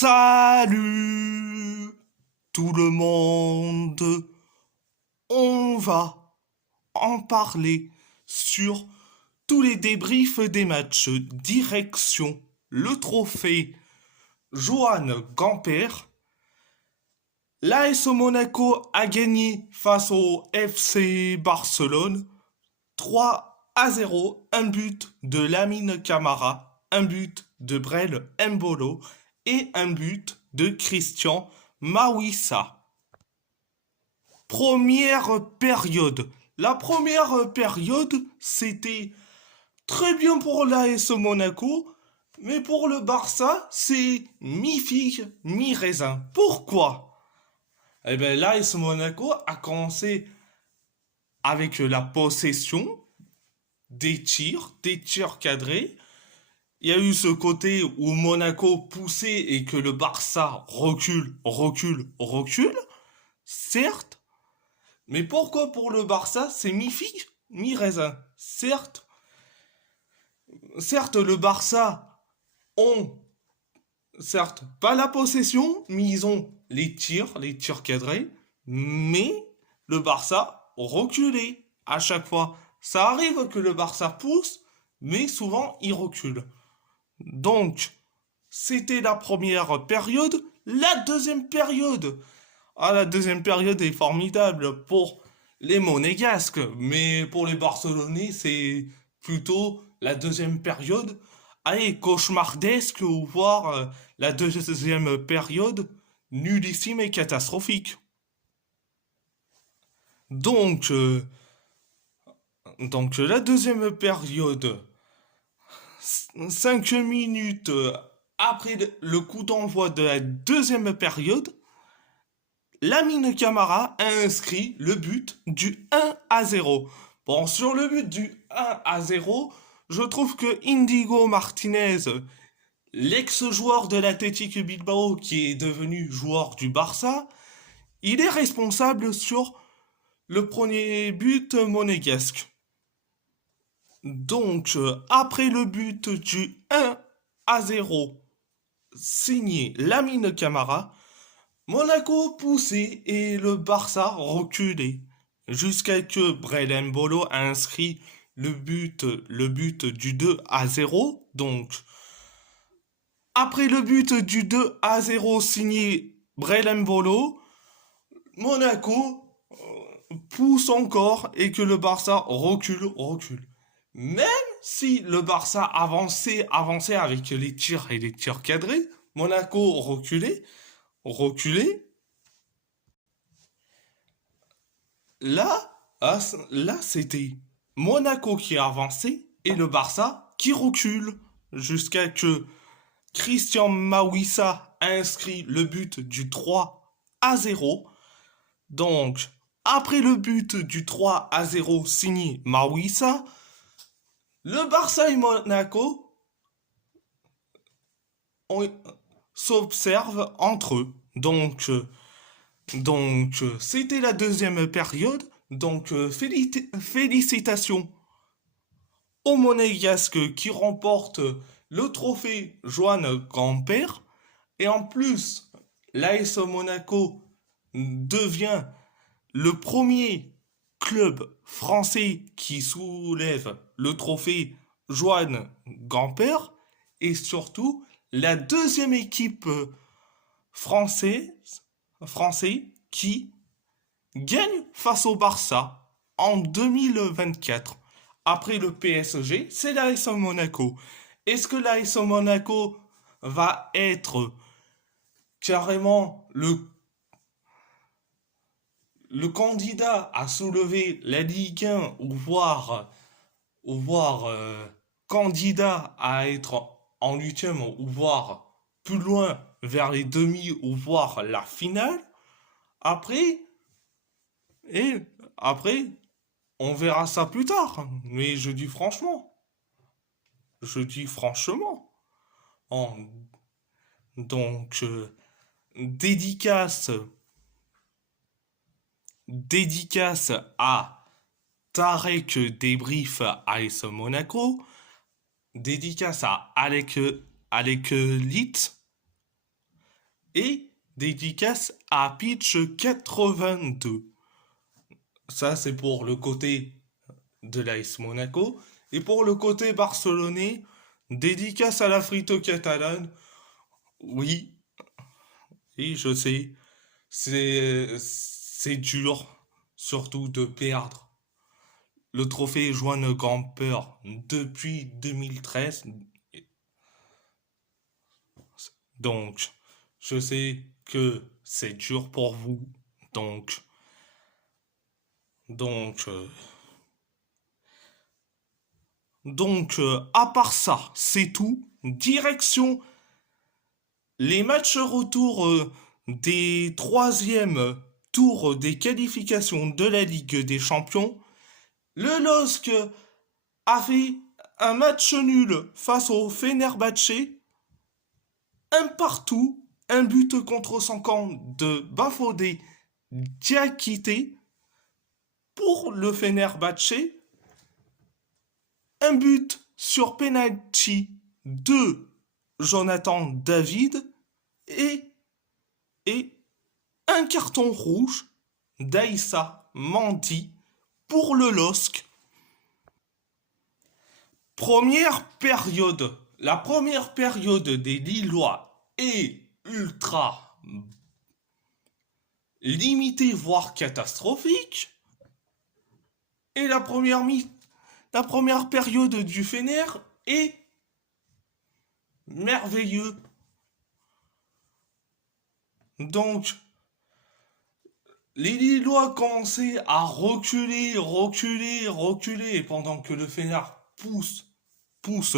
Salut tout le monde, on va en parler sur tous les débriefs des matchs. Direction le trophée Johan Gamper. L'AS Monaco a gagné face au FC Barcelone 3-0, un but de Lamine Camara, un but de Brel Mbolo et un but de Christian Mawissa. Première période. La première période, c'était très bien pour l'AS Monaco, mais pour le Barça, c'est mi-figue, mi-raisin. Pourquoi? Eh bien, l'AS Monaco a commencé avec la possession, des tirs cadrés. Il y a eu ce côté où Monaco poussait et que le Barça recule, certes. Mais pourquoi pour le Barça, c'est mi-figue, mi-raisin? Certes, le Barça ont, certes, pas la possession, mais ils ont les tirs cadrés, mais le Barça reculait à chaque fois. Ça arrive que le Barça pousse, mais souvent il recule. Donc, c'était la première période. La deuxième période est formidable pour les Monégasques, mais pour les Barcelonais, c'est plutôt la deuxième période. Allez, cauchemardesque, ou voir la deuxième période nullissime et catastrophique. Donc, euh, donc la deuxième période, 5 minutes après le coup d'envoi de la deuxième période, Lamine Camara a inscrit le but du 1-0. Bon, sur le but du 1-0, je trouve que Indigo Martinez, l'ex-joueur de l'Athletic Bilbao qui est devenu joueur du Barça, il est responsable sur le premier but monégasque. Donc, après le but du 1-0 signé Lamine Camara, Monaco poussait et le Barça reculait. Jusqu'à que Brel Mbolo a inscrit le but du 2-0. Donc, après le but du 2-0 signé Brel Mbolo, Monaco pousse encore et que le Barça recule. Même si le Barça avançait avec les tirs et les tirs cadrés, Monaco reculait. Là, c'était Monaco qui avançait et le Barça qui recule jusqu'à que Christian Mawissa a inscrit le but du 3-0. Donc, après le but du 3-0 signé Mawissa, le Barça et Monaco s'observent entre eux. Donc, c'était la deuxième période. Donc, félicitations aux Monégasques qui remportent le trophée Johan Gamper. Et en plus, l'AS Monaco devient le premier club français qui soulève le trophée Johan Gamper. Et surtout, la deuxième équipe française qui gagne face au Barça en 2024. Après le PSG, c'est l'AS Monaco. Est-ce que l'AS Monaco va être carrément le candidat à soulever la Ligue 1 ou voir candidat à être en huitième ou voir plus loin vers les demi ou voir la finale? Après, après, on verra ça plus tard. Mais je dis franchement. En- donc, dédicace, dédicace à Tarek Débrief AS Monaco, dédicace à Alec Litz, et dédicace à Pitch 82. Ça, c'est pour le côté de l'AS Monaco. Et pour le côté barcelonais, dédicace à la frito catalane. Oui, oui, je sais, c'est dur, surtout de perdre le trophée Joan Gamper depuis 2013. Donc, je sais que c'est dur pour vous. Donc, donc, euh, à part ça, c'est tout. Direction les matchs retour des troisièmes tours des qualifications de la Ligue des Champions. Le LOSC a fait un match nul face au Fenerbahçe, un partout, un but contre son camp de Bafodé Diakité pour le Fenerbahçe, un but sur penalty de Jonathan David et, et un carton rouge d'Aïssa Mandi pour le LOSC. Première période. La première période des Lillois est ultra limitée, voire catastrophique. Et la première période du Fener est merveilleux. Donc, les Lillois commençaient à reculer, pendant que le Fener pousse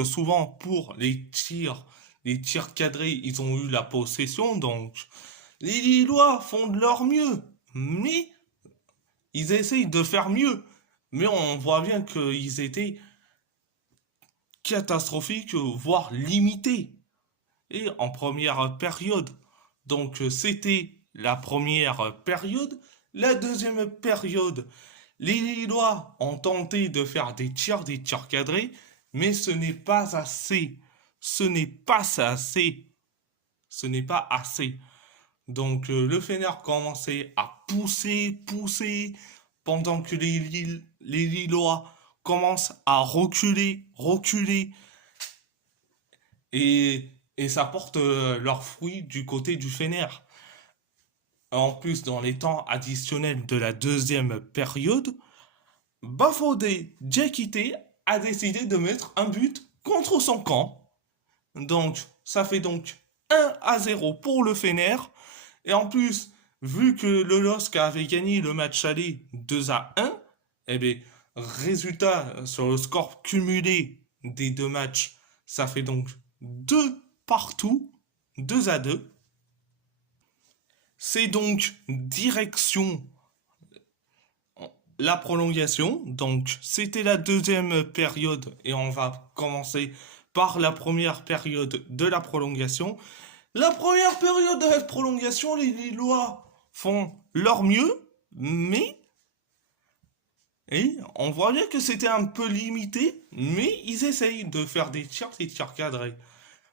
souvent pour les tirs cadrés. Ils ont eu la possession, donc les Lillois font de leur mieux, mais ils essayent de faire mieux. Mais on voit bien qu'ils étaient catastrophiques, voire limités. Et en première période. Donc c'était la première période. La deuxième période, les Lillois ont tenté de faire des tirs cadrés, mais ce n'est pas assez. Ce n'est pas assez. Ce n'est pas assez. Donc le Fener commençait à pousser, pendant que les Lillois commencent à reculer, et ça porte leurs fruits du côté du Fener. En plus, dans les temps additionnels de la deuxième période, Bafodé Diakité a décidé de mettre un but contre son camp. Donc, ça fait donc 1-0 pour le Fener. Et en plus, vu que le LOSC avait gagné le match aller 2-1, eh bien, résultat sur le score cumulé des deux matchs, ça fait donc 2 partout, 2-2. C'est donc direction la prolongation. Donc, c'était la deuxième période et on va commencer par la première période de la prolongation. La première période de la prolongation, les Lillois font leur mieux, mais et on voit bien que c'était un peu limité, mais ils essayent de faire des tirs cadrés.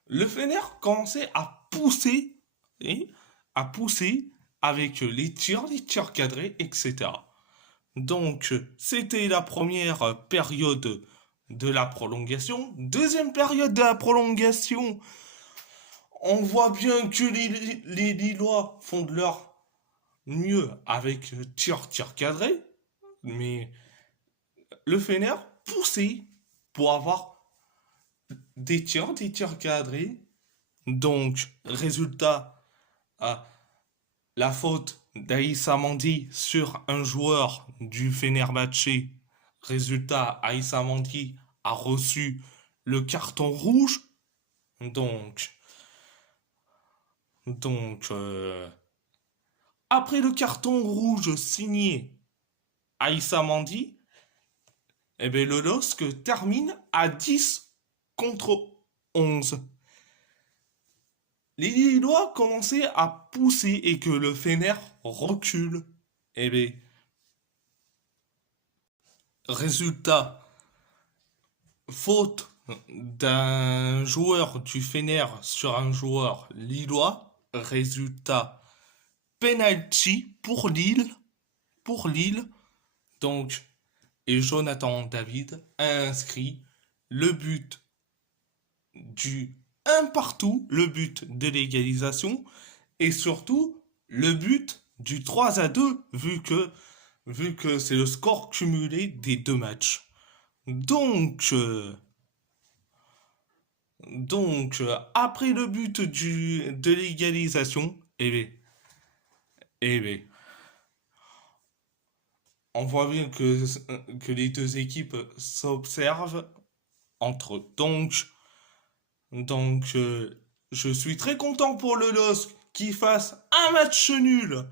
Le Fener commençait à pousser avec les tirs cadrés, etc. Donc, c'était la première période de la prolongation. Deuxième période de la prolongation, on voit bien que les Lillois font de leur mieux avec tir cadré, mais le Fener poussait pour avoir des tirs cadrés. Donc, résultat, la faute d'Aïssa Mandi sur un joueur du Fenerbahçe. Résultat, Aïssa Mandi a reçu le carton rouge. Donc, après le carton rouge signé Aïssa Mandi, eh bien, le LOSC termine à 10 contre 11. Les Lillois commençaient à pousser et que le Fener recule. Eh bien, résultat, faute d'un joueur du Fener sur un joueur lillois. résultat penalty pour Lille. Donc, et Jonathan David a inscrit le but du un partout, le but de l'égalisation et surtout le but du 3-2 vu que c'est le score cumulé des deux matchs. Donc, après le but de l'égalisation, eh bien, on voit bien que les deux équipes s'observent entre eux. Donc, je suis très content pour le LOSC qui fasse un match nul,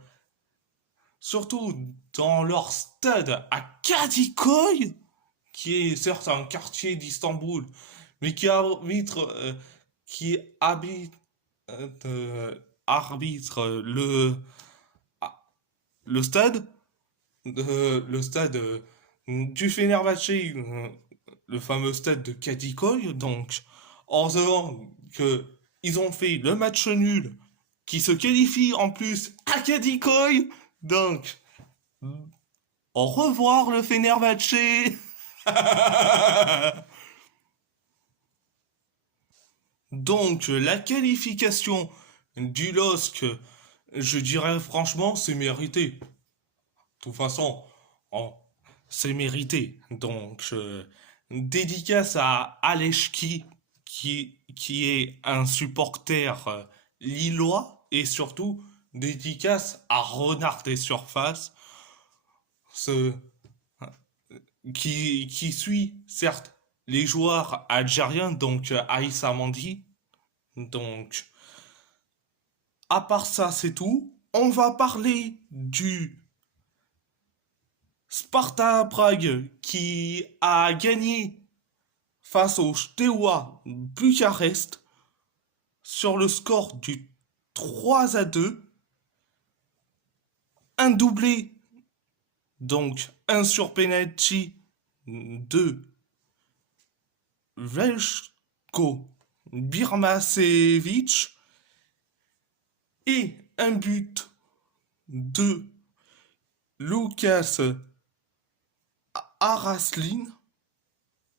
surtout dans leur stade à Kadıköy, qui est certes un quartier d'Istanbul, mais qui arbitre le stade, le stade du Fenerbahçe, le fameux stade de Kadıköy. Donc, en faisant que ils ont fait le match nul, qui se qualifie en plus à Kadıköy. Donc, au revoir le Fenerbahçe. Donc, la qualification du LOSC, je dirais franchement, c'est mérité. De toute façon, oh, c'est mérité. Donc, dédicace à Aleşki, qui est un supporter lillois, et surtout, dédicace à Renard des Surfaces, ce, qui suit, certes, les joueurs algériens, donc Aïssa Mandi. Donc, à part ça, c'est tout. On va parler du Sparta Prague qui a gagné face au Steaua Bucarest sur le score du 3-2. Un doublé, donc un sur penalty de Veljko Birmasevic et un but de Lucas Araslin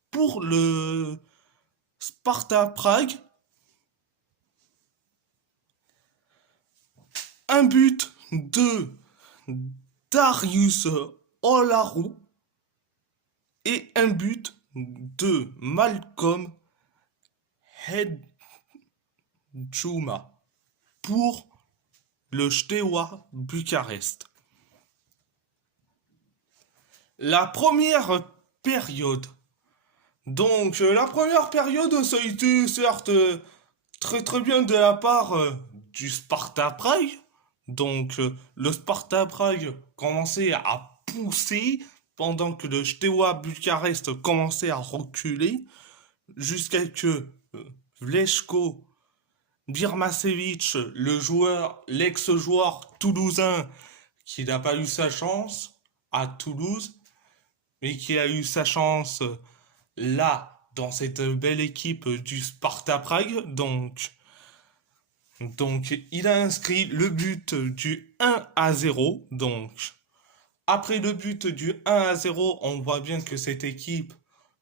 pour le Sparta Prague. Un but de Darius Olaru et un but de Malcolm Hedjuma pour le Steaua Bucarest. La première période. Donc, la première période, ça a été certes très très bien de la part du Sparta Prague. Donc, le Sparta Prague commençait à pousser pendant que le Steaua Bucarest commençait à reculer jusqu'à que Vlečko Birmasevic, l'ex-joueur toulousain qui n'a pas eu sa chance à Toulouse, mais qui a eu sa chance là, dans cette belle équipe du Sparta Prague. Donc, il a inscrit le but du 1-0. Donc, après le but du 1-0, on voit bien que cette équipe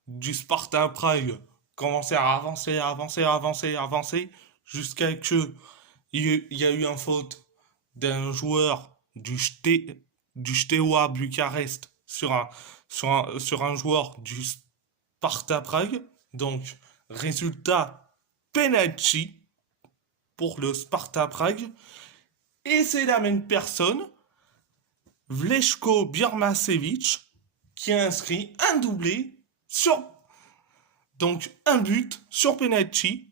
du Sparta Prague commençait à avancer, jusqu'à que il y a eu un faute d'un joueur du Steaua Bucarest sur un joueur du Sparta Prague. Donc, résultat penalty pour le Sparta Prague. Et c'est la même personne, Vlečko Birmasevic, qui a inscrit un doublé donc un but sur penalty,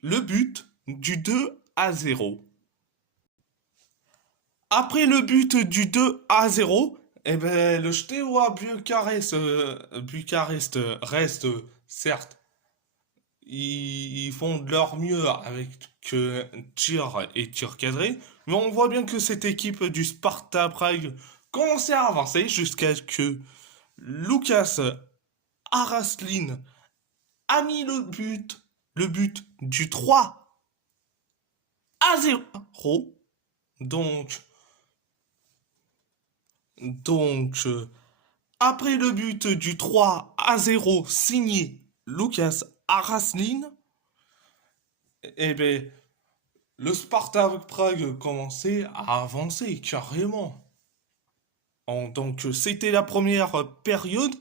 le but du 2-0. Après le but du 2-0, eh ben, le Steaua Bucarest reste, certes, ils font de leur mieux avec tir et tir cadré, mais on voit bien que cette équipe du Sparta Prague commençait à avancer jusqu'à ce que Lucas Araslin a mis le but du 3 à 0. Donc, après le but du 3-0 signé Lucas Araslin, eh ben, le Sparta Prague commençait à avancer carrément. Donc, c'était la première période.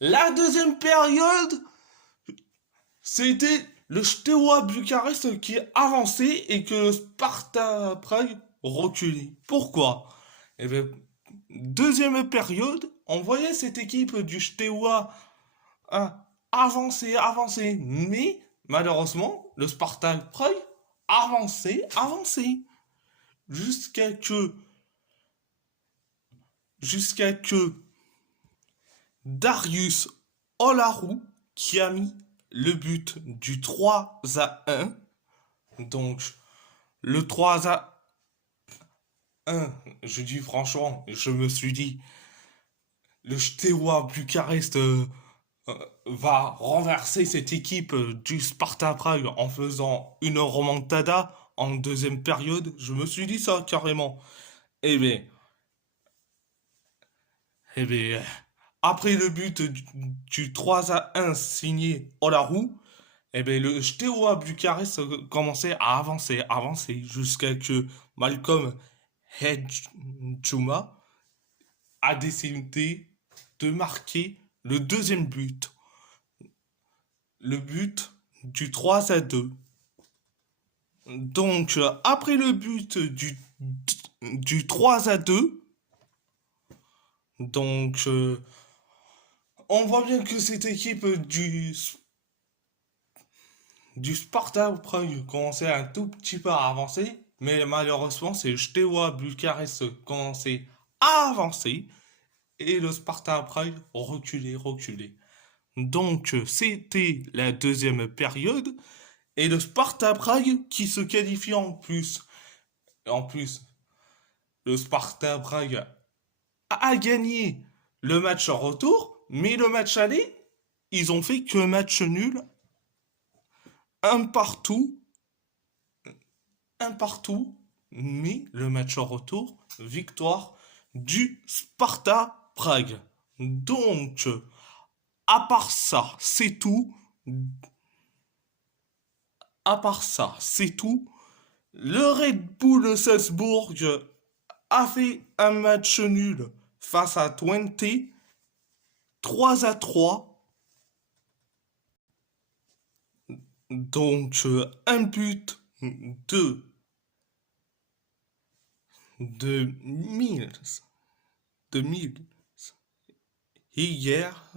La deuxième période, c'était le Steaua Bucarest qui avançait et que le Sparta Prague reculait. Pourquoi? Eh bien, deuxième période, on voyait cette équipe du Steaua avancer, avancer. Mais malheureusement, le Sparta Prague avançait, avançait. Jusqu'à que, jusqu'à que Darius Olaru, qui a mis le but du 3-1. Donc, le 3-1, je dis franchement, je me suis dit, le Steaua Bucarest va renverser cette équipe du Sparta Prague en faisant une remontada en deuxième période. Je me suis dit ça carrément. Eh bien, eh bien, après le but du 3-1 signé Olaru, eh bien, le Steaua Bucarest commençait à avancer, avancer, jusqu'à que Malcolm Hedjuma a décidé de marquer le deuxième but. Le but du 3-2. Donc, après le but du 3-2, donc, on voit bien que cette équipe du Sparta Prague commençait un tout petit peu à avancer, mais malheureusement, c'est le Steaua Bucarest commençait à avancer et le Sparta Prague reculait, reculait. Donc, c'était la deuxième période et le Sparta Prague qui se qualifie en plus. En plus, le Sparta Prague a gagné le match en retour, mais le match aller, ils ont fait que match nul, un partout, un partout, mais le match en retour, victoire du Sparta Prague. Donc, à part ça, c'est tout. À part ça, c'est tout. Le Red Bull Salzbourg a fait un match nul face à Twente, 3-3. Donc, un but de de Mills, de Mills hier,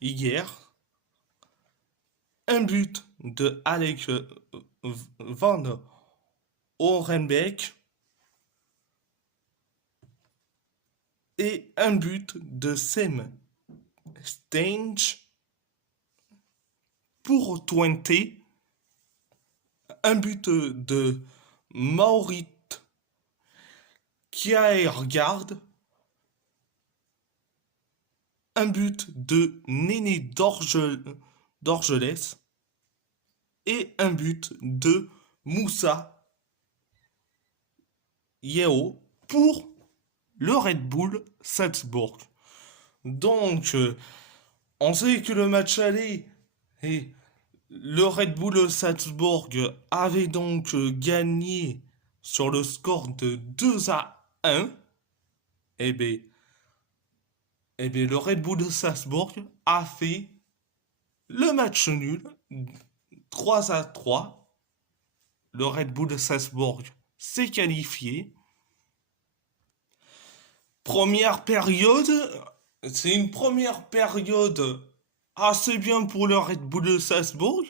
hier, un but de Alex Van Orenbeek et un but de Sam Stange pour Twente, un but de Maurice Kjaergaard, un but de Néné d'Orgelès et un but de Moussa Yeo pour le Red Bull Salzbourg. Donc, on sait que le match aller et le Red Bull Salzbourg avait donc gagné sur le score de 2-1. Eh bien, le Red Bull Salzbourg a fait le match nul 3-3. Le Red Bull Salzbourg s'est qualifié. Première période, c'est une première période assez bien pour le Red Bull Salzbourg,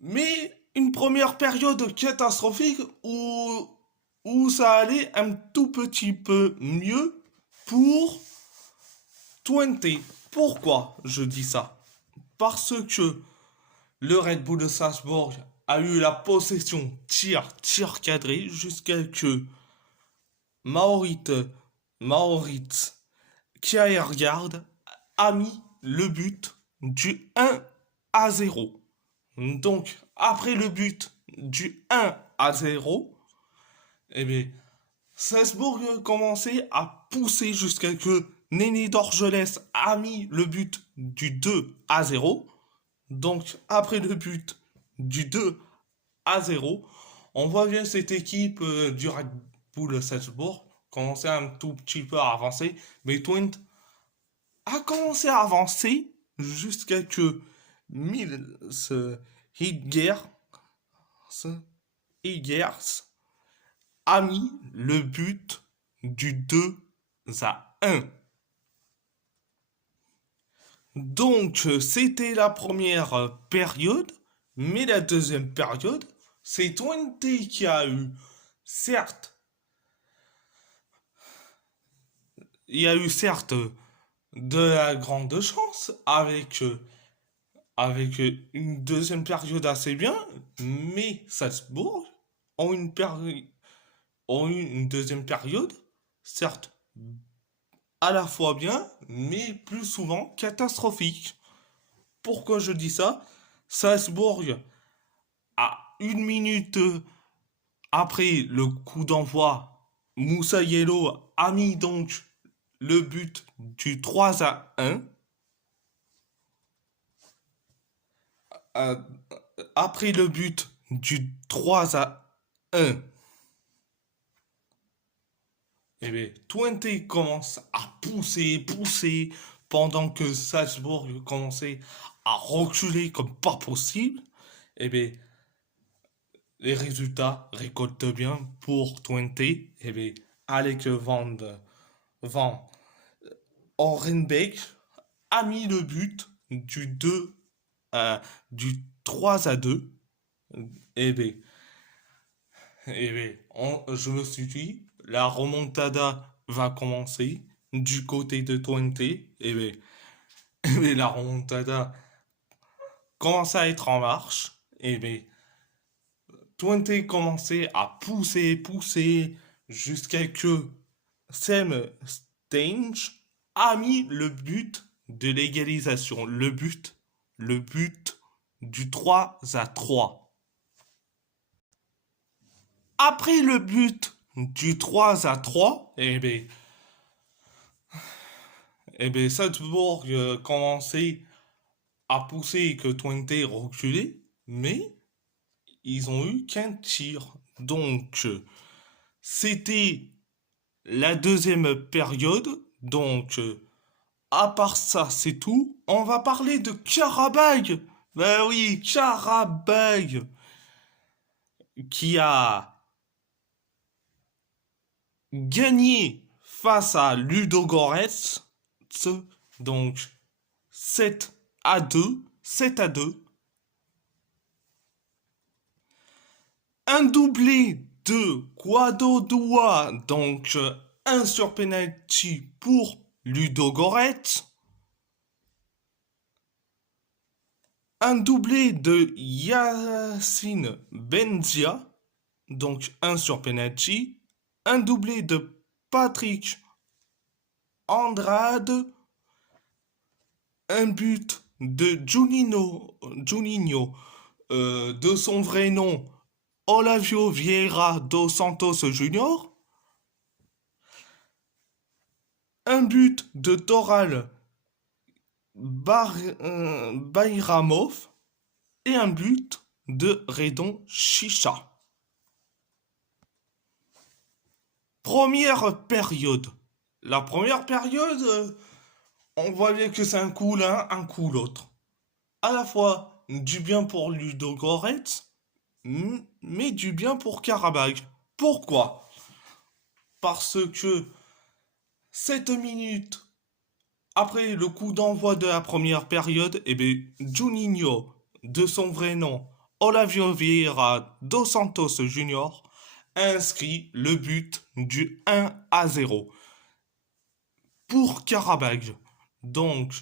mais une première période catastrophique où ça allait un tout petit peu mieux pour Twente. Pourquoi je dis ça? Parce que le Red Bull Salzbourg a eu la possession tir cadré jusqu'à que Maurits Kjaergaard a mis le but du 1-0. Donc, après le but du 1-0, eh bien, Salzbourg commençait à pousser jusqu'à que Néné d'Orgelès a mis le but du 2-0. Donc, après le but du 2-0, on voit bien cette équipe du Red Bull Salzbourg commencer un tout petit peu à avancer. Mais Twente a commencé à avancer jusqu'à que Mills Hidgers Hidgers a mis le but du 2-1. Donc, c'était la première période, mais la deuxième période, c'est Twente qui a eu, certes, il y a eu certes de la grande chance avec une deuxième période assez bien, mais Salzbourg ont ont eu une deuxième période, certes à la fois bien, mais plus souvent catastrophique. Pourquoi je dis ça? Salzbourg, à une minute après le coup d'envoi, Moussa Yellow a mis donc le but du 3-1. Euh, Après le but du 3-1, eh bien, Twente commence à pousser, pendant que Salzbourg commençait à reculer comme pas possible. Eh bien, les résultats récoltent bien pour Twente. Eh bien, Alec Van Orenbeek a mis le but du 2 du 3-2. Eh bien, je me suis dit, la remontada va commencer du côté de Twente. La remontada commence à être en marche. Twente commençait à pousser, jusqu'à que Sam Stange a mis le but de l'égalisation. Le but du 3-3. Après le but du 3-3, Salzbourg commençait à pousser et que Twente reculait, mais ils ont eu qu'un tir. Donc, c'était la deuxième période. Donc, à part ça, c'est tout. On va parler de Karabag. Ben oui, Karabag qui a gagné face à Ludogorets. Donc, 7-2. 7-2. Un doublé de Guadodoua, donc un sur penalty pour Ludogorets. Un doublé de Yacine Benzia, donc un sur penalty. Un doublé de Patrick Andrade. Un but de Juninho, de son vrai nom, Olavio Vieira dos Santos Junior. Un but de Toral Bayramov et un but de Redon Chicha. Première période. La première période, on voit bien que c'est un coup l'un, un coup l'autre. À la fois du bien pour Ludogorets, mais du bien pour Karabag. Pourquoi? Parce que 7 minutes après le coup d'envoi de la première période, Juninho, de son vrai nom, Olavio Vieira dos Santos Junior, a inscrit le but du 1-0 pour Karabag. Donc,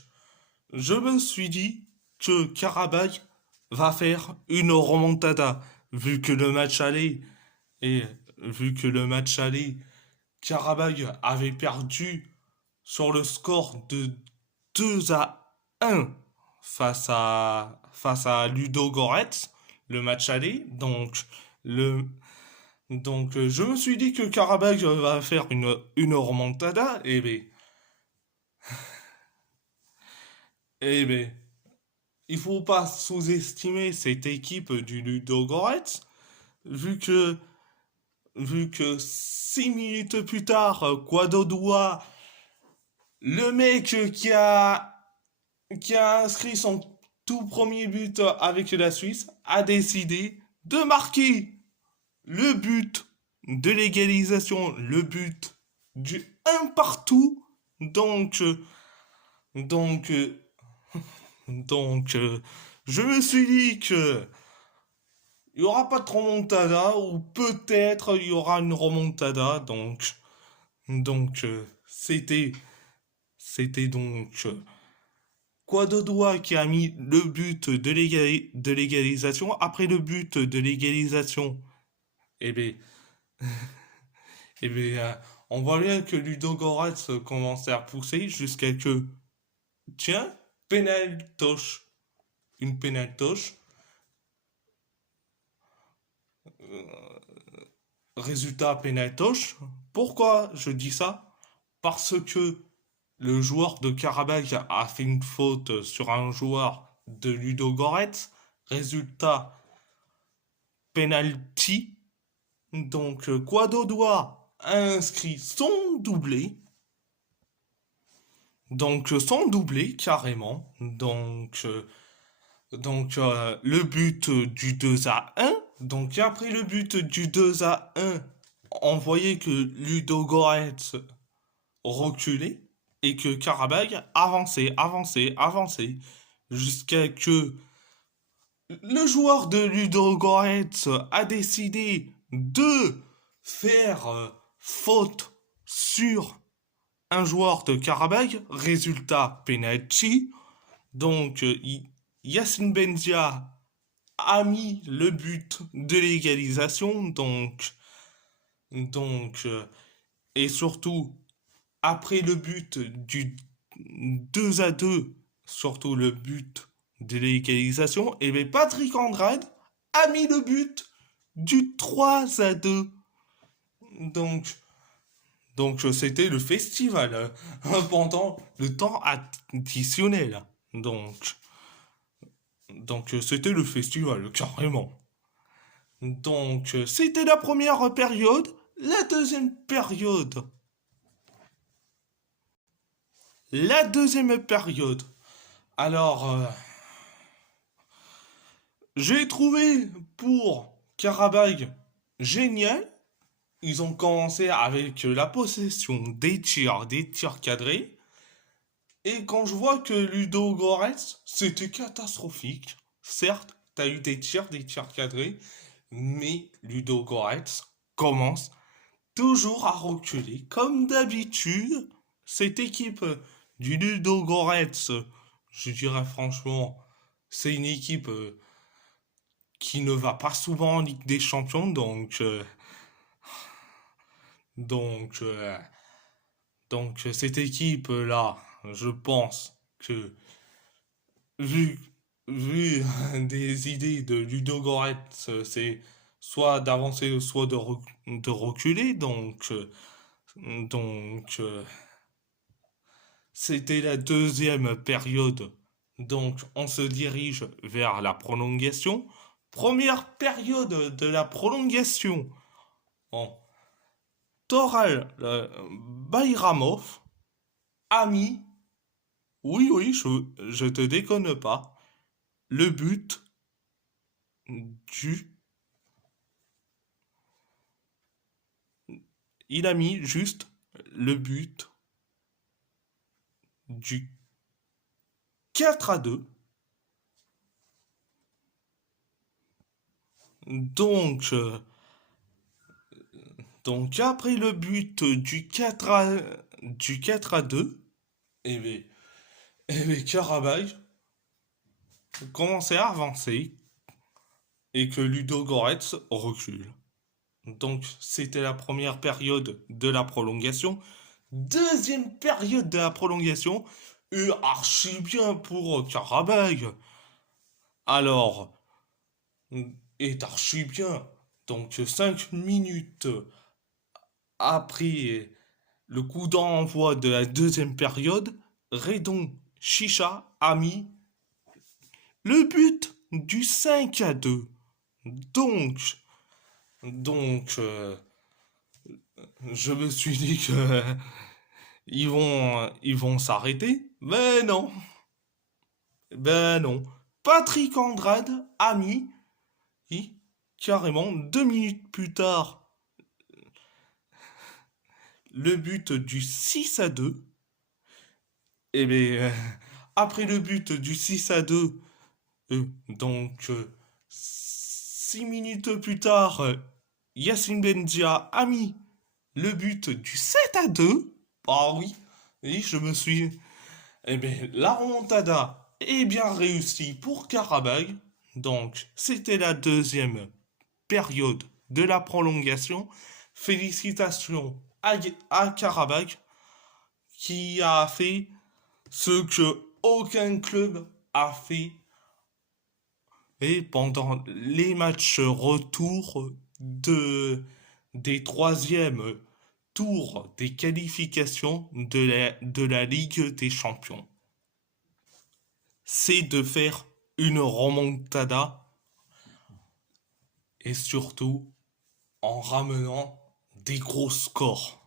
je me suis dit que Karabag va faire une remontada, vu que le match allait, et vu que le match allait, Karabag avait perdu sur le score de 2-1 face à Ludogorets. le match aller. Le, je me suis dit que Karabakh va faire une remontada. Eh ben, il faut pas sous-estimer cette équipe du Ludogorets, vu que, vu que 6 minutes plus tard, Quadodoua, le mec qui a inscrit son tout premier but avec la Suisse, a décidé de marquer le but de l'égalisation, le but du un partout. Donc, euh, donc, euh, donc, je me suis dit que il n'y aura pas de remontada, ou peut-être il y aura une remontada. C'était Quadodoua qui a mis le but de l'égalisation. Après le but de l'égalisation, eh bien, eh bien, on voit bien que Ludogorets commençait à repousser jusqu'à que, tiens, pénaltoche, une pénaltoche. Résultat pénaltoche. Pourquoi je dis ça? Parce que le joueur de Karabakh a fait une faute sur un joueur de Ludogorets. Résultat penalty. Quadodoua a inscrit son doublé. Son doublé carrément. Le but du 2-1. Après le but du 2-1, on voyait que Ludogorets reculait et que Karabakh avançait, jusqu'à que le joueur de Ludogorets a décidé de faire faute sur un joueur de Karabakh, résultat penalty. Yassine Benzia a mis le but de l'égalisation. Donc, euh, et surtout, après le but du 2-2, surtout le but de l'égalisation, et bien Patrick Andrade a mis le but du 3-2. Donc, c'était le festival pendant le temps additionnel. C'était le festival, carrément. C'était la première période. La deuxième période. La deuxième période. Alors, j'ai trouvé pour Karabakh génial. Ils ont commencé avec la possession des tirs cadrés. Et quand je vois que Ludo Goretz, c'était catastrophique. Certes, t'as eu des tirs cadrés, mais Ludo Goretz commence toujours à reculer. Comme d'habitude, cette équipe du Ludo Goretz, je dirais franchement, c'est une équipe qui ne va pas souvent en Ligue des Champions, donc, euh, cette équipe-là, je pense que vu, vu des idées de Ludo Goretz, c'est soit d'avancer, soit de reculer. Donc, c'était la deuxième période. Donc, on se dirige vers la prolongation. Première période de la prolongation. En Toral Bayramov a mis, oui, oui, je te déconne pas, le but du. Il a mis juste le but du 4-2. Donc, euh, après le but du 4-2, eh bien, Karabakh commençait à avancer et que Ludo Goretz recule. Donc, c'était la première période de la prolongation. Deuxième période de la prolongation, archi bien pour Karabakh. Alors, est archi bien. Donc 5 minutes après le coup d'envoi de la deuxième période, Redon Chicha a mis le but du 5-2. Donc, donc, je me suis dit que ils vont s'arrêter. Mais non, ben non. Patrick Andrade a mis, carrément 2 minutes plus tard, le but du 6-2. Et bien, après le but du 6-2, donc 6 minutes plus tard, Yacine Benzia a mis le but du 7-2. Ah oui, oui, je me suis. Eh bien, la remontada est bien réussie pour Karabakh. Donc, c'était la deuxième période de la prolongation. Félicitations à Karabakh qui a fait ce que aucun club a fait et pendant les matchs retour des troisièmes tours des qualifications de la Ligue des Champions. C'est de faire une remontada et surtout en ramenant des gros scores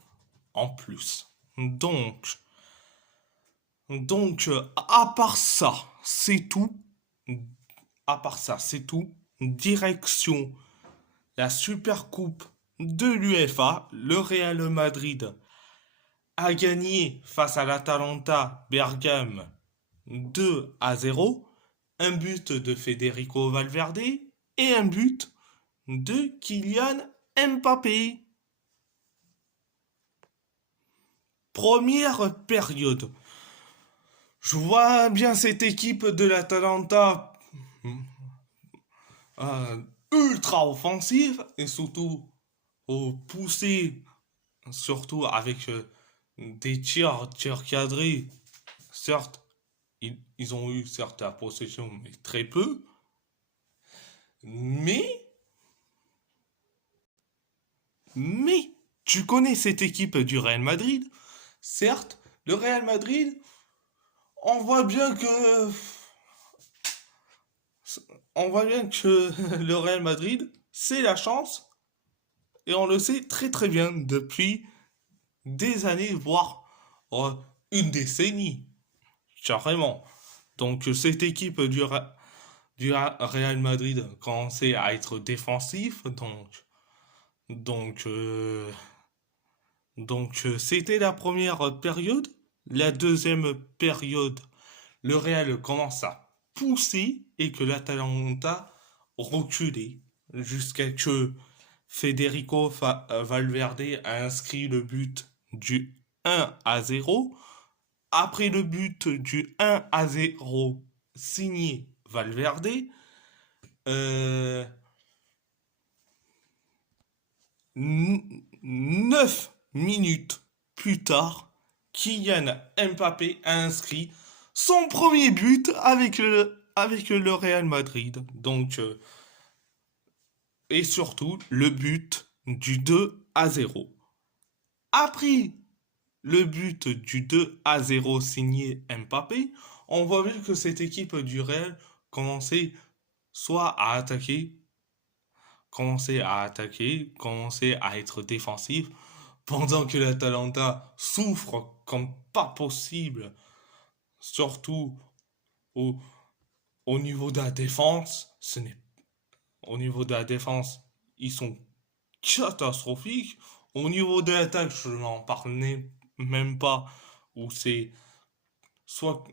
en plus. Donc, à part ça, c'est tout. À part ça, c'est tout. Direction la Super Coupe de l'UEFA. Le Real Madrid a gagné face à l'Atalanta Bergame 2-0. Un but de Federico Valverde et un but de Kylian Mbappé. Première période. Je vois bien cette équipe de l'Atalanta ultra offensive et surtout poussée, surtout avec des tirs cadrés. Certes, ils ont eu certes la possession, mais très peu. Mais, mais, tu connais cette équipe du Real Madrid. Certes, le Real Madrid, on voit bien que on voit bien que le Real Madrid, c'est la chance, et on le sait très très bien depuis des années, voire euh, une décennie, carrément. Donc cette équipe du Real Madrid commençait à être défensif, donc, euh, donc, c'était la première période. La deuxième période, le Real commence à pousser et que l'Atalanta reculait jusqu'à que Federico Valverde a inscrit le but du 1-0. Après le but du 1-0 signé Valverde, euh, 9 minutes plus tard, Kylian Mbappé a inscrit son premier but avec le Real Madrid. Donc, et surtout le but du 2-0. Après le but du 2-0 signé Mbappé, on voit bien que cette équipe du Real commençait soit à attaquer, commençait à être défensive, pendant que l'Atalanta souffre comme pas possible, surtout au, au niveau de la défense. Au niveau de la défense, ils sont catastrophiques. Au niveau de l'attaque, je n'en parle même pas, où c'est soit,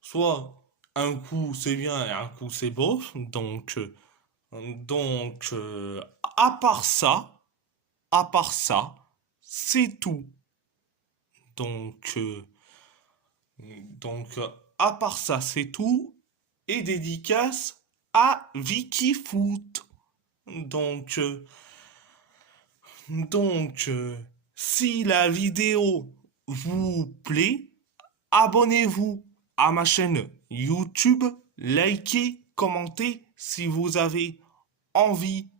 soit un coup c'est bien et un coup c'est bof. Donc, à part ça, c'est tout. Donc, euh, donc, à part ça, c'est tout. Et dédicace à Vicky Foot. Donc, euh, donc, si la vidéo vous plaît, abonnez-vous à ma chaîne YouTube, likez, commentez si vous avez envie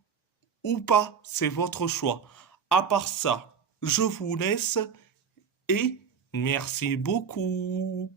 ou pas, c'est votre choix. À part ça, je vous laisse et merci beaucoup.